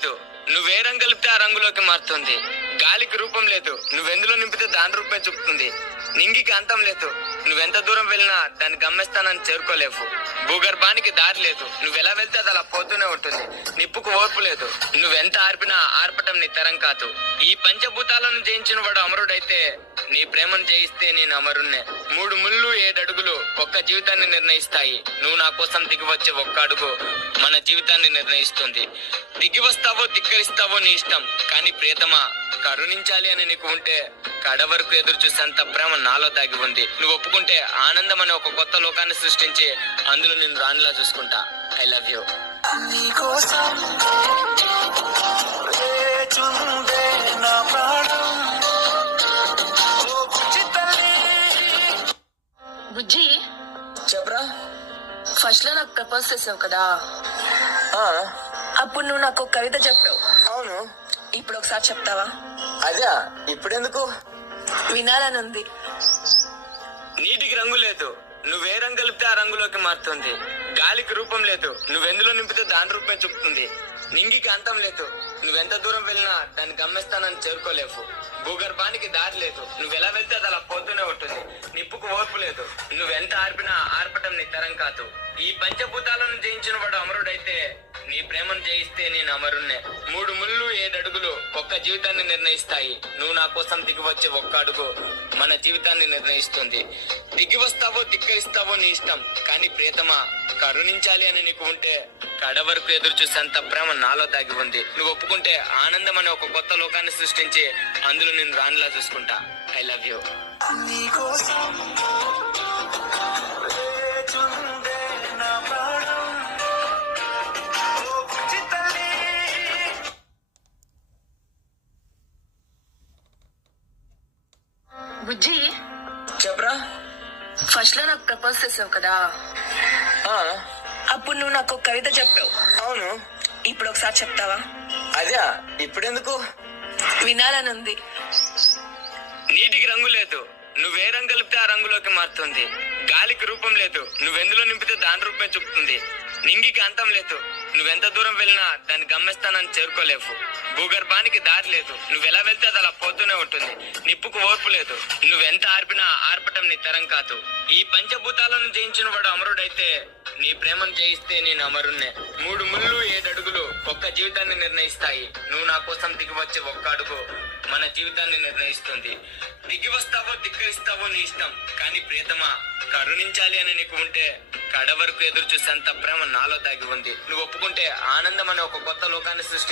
లేదు, నువ్వే రంగు కలిపితే ఆ రంగులోకి మారుతుంది. గాలికి రూపం లేదు, నువ్వెందులో నింపితే దాని రూపే చూపుతుంది. నింగికి అంతం లేదు, నువ్వెంత దూరం వెళ్ళినా దాని గమ్యస్థానాన్ని చేరుకోలేవు. భూగర్భానికి దారి లేదు, నువ్వెలా వెళ్తే అది అలా పోతూనే ఉంటుంది. నిప్పుకు ఓర్పు లేదు, నువ్వెంత ఆర్పినా ఆర్పటం నీ తరం కాదు. ఈ పంచభూతాలను జయించిన వాడు అమరుడైతే, నీ ప్రేమను జయిస్తే నేను అమరుణ్ణే. 3 ముళ్ళు 7 అడుగులు ఒక్క జీవితాన్ని నిర్ణయిస్తాయి. నువ్వు నా కోసం దిగి వచ్చే ఒక్క అడుగు మన జీవితాన్ని నిర్ణయిస్తుంది. దిగి వస్తావో ధిక్కరిస్తావో నీ ఇష్టం, కానీ ప్రియతమా కరుణించాలి అని నీకు ఉంటే కడ వరకు ఎదురు చూసేంత ప్రేమ నాలో దాగి ఉంది. నువ్వు ఒప్పుకుంటే ఆనందం అనే ఒక కొత్త లోకాన్ని సృష్టించి అందులో నేను రాణిలా చూసుకుంటా. I love you. బుజ్జి, చెప్పరా? ఫస్ట్ లో నాకు ప్రపోజ్ చేసావు కదా, ఆ, అప్పుడు నువ్వు నాకు ఒక కవిత చెప్పావు. అవును. ఇప్పుడు ఒకసారి చెప్తావా? అదే, ఇప్పుడెందుకు? వినాలని ఉంది. నీటికి రంగు లేదు, నువ్వే రంగు కలిపితే ఆ రంగులోకి మారుతుంది. గాలికి రూపం లేదు, నువ్వెందులో నింపితే దాని రూపే చూపుతుంది. నింగికి అంతం లేదు, నువ్వెంత దూరం వెళ్ళినా దాని గమ్యస్థానాన్ని చేరుకోలేవు. భూగర్భానికి దారి లేదు, నువ్వెలా వెళ్తే అది అలా పోతూనే ఉంటుంది. నిప్పుకు ఓర్పు లేదు, నువ్వెంత ఆర్పినా ఆర్పటం నీ తరం కాదు. ఈ పంచభూతాలను జయించిన వాడు అమరుడైతే, నీ ప్రేమను జయిస్తే నేను అమరుణ్ణే. 3 ముళ్ళు 7 అడుగులు ఒక్క జీవితాన్ని నిర్ణయిస్తాయి. నువ్వు నా కోసం దిగి వచ్చే ఒక్క అడుగు మన జీవితాన్ని నిర్ణయిస్తుంది. దిగి వస్తావో ధిక్కరిస్తావో నీ ఇష్టం, కానీ ప్రియతమా కరుణించాలి అని నీకు ఉంటే కడ వరకు ఎదురు చూసేంత ప్రేమ నాలో దాగి ఉంది. నువ్వు ఒప్పుకుంటే ఆనందం అనే ఒక కొత్త లోకాన్ని సృష్టించి అందులో నేను రాణిలా చూసుకుంటా. I love you. బుజ్జి, చెప్పరా? ఫస్ట్ లో నాకు ప్రపోజ్ చేసావు కదా, ఆ, అప్పుడు నువ్వు నాకు ఒక కవిత చెప్పావు. అవును. ఇప్పుడు ఒకసారి చెప్తావా? అదే, ఇప్పుడెందుకు? వినాలని ఉంది. నీటికి రంగు లేదు, నువ్వే రంగు కలిపితే ఆ రంగులోకి మారుతుంది. గాలికి రూపం లేదు, నువ్వెందులో నింపితే దాని రూపే చూపుతుంది. నింగికి అంతం లేదు, నువ్వెంత దూరం వెళ్ళినా దాని గమ్యస్థానాన్ని చేరుకోలేవు. భూగర్భానికి దారి లేదు, నువ్వెలా వెళ్తే అది అలా పోతూనే ఉంటుంది. నిప్పుకు ఓర్పు లేదు, నువ్వెంత ఆర్పినా ఆర్పటం నీ తరం కాదు. ఈ పంచభూతాలను జయించిన వాడు అమరుడైతే, నీ ప్రేమను జయిస్తే నేను అమరుణ్ణే. 3 ముళ్ళు 7 అడుగులు ఒక్క జీవితాన్ని నిర్ణయిస్తాయి. నువ్వు నా కోసం దిగి వచ్చే ఒక్క అడుగు మన జీవితాన్ని నిర్ణయిస్తుంది. దిగి వస్తావో ధిక్కరిస్తావో నీ ఇష్టం, కానీ ప్రియతమా కరుణించాలి అని నీకు ఉంటే కడ వరకు ఎదురు చూసేంత ప్రేమ నాలో దాగి ఉంది. నువ్వు ఒప్పుకుంటే ఆనందం అనే ఒక కొత్త లోకాన్ని సృష్టి